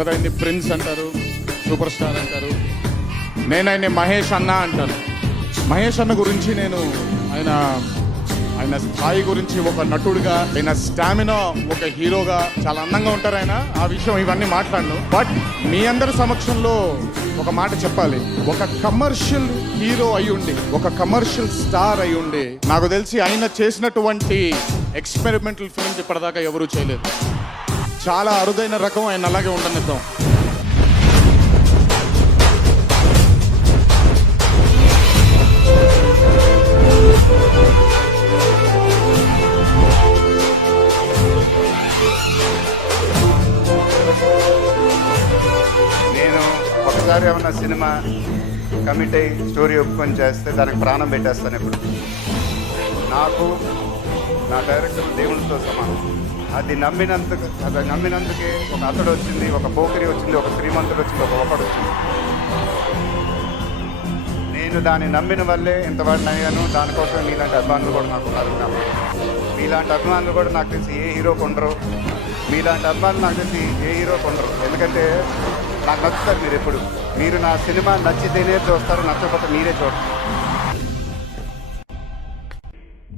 అందరూ ఆయన్ని ప్రిన్స్ అంటారు, సూపర్ స్టార్ అంటారు. నేను ఆయన్ని మహేష్ అన్న అంటాను. మహేష్ అన్న గురించి నేను ఆయన స్థాయి గురించి ఒక నటుడిగా, ఆయన స్టామినా ఒక హీరోగా చాలా అందంగా ఉంటారు ఆయన. ఆ విషయం ఇవన్నీ మాట్లాడను. బట్ మీ అందరి సమక్షంలో ఒక మాట చెప్పాలి. ఒక కమర్షియల్ హీరో అయ్యుండి, ఒక కమర్షియల్ స్టార్ అయ్యుండి, నాకు తెలిసి ఆయన చేసినటువంటి ఎక్స్పెరిమెంటల్ ఫిల్మ్స్ ఇప్పటిదాకా ఎవరూ చేయలేదు. చాలా అరుదైన రకం. ఆయన అలాగే ఉండనిద్దాం. నేను ఒకసారి ఏమన్నా సినిమా కమిట్ అయ్యి స్టోరీ ఒప్పుకొని చేస్తే దానికి ప్రాణం పెట్టేస్తాను. ఇప్పుడు నాకు నా డైరెక్టర్ దేవునితో సమానం. అది నమ్మినందుకే ఒక అతడు వచ్చింది, ఒక పోకిరి వచ్చింది, ఒక శ్రీమంతుడు వచ్చింది, ఒక ఒకడు వచ్చింది. నేను దాన్ని నమ్మిన వల్లే ఇంతవాడిని అయ్యాను. దానికోసం మీలాంటి అభిమానులు కూడా నాకు ఉన్నారు. మీలాంటి అభిమానులు కూడా నాకు తెలిసి ఏ హీరో కొండరు. మీలాంటి అభిమానులు నాకు తెలిసి ఏ హీరో కొండరు. ఎందుకంటే నాకు నచ్చుతారు మీరు. ఎప్పుడు మీరు నా సినిమా నచ్చితేనే చూస్తారు, నచ్చకపోతే మీరే చూడరు.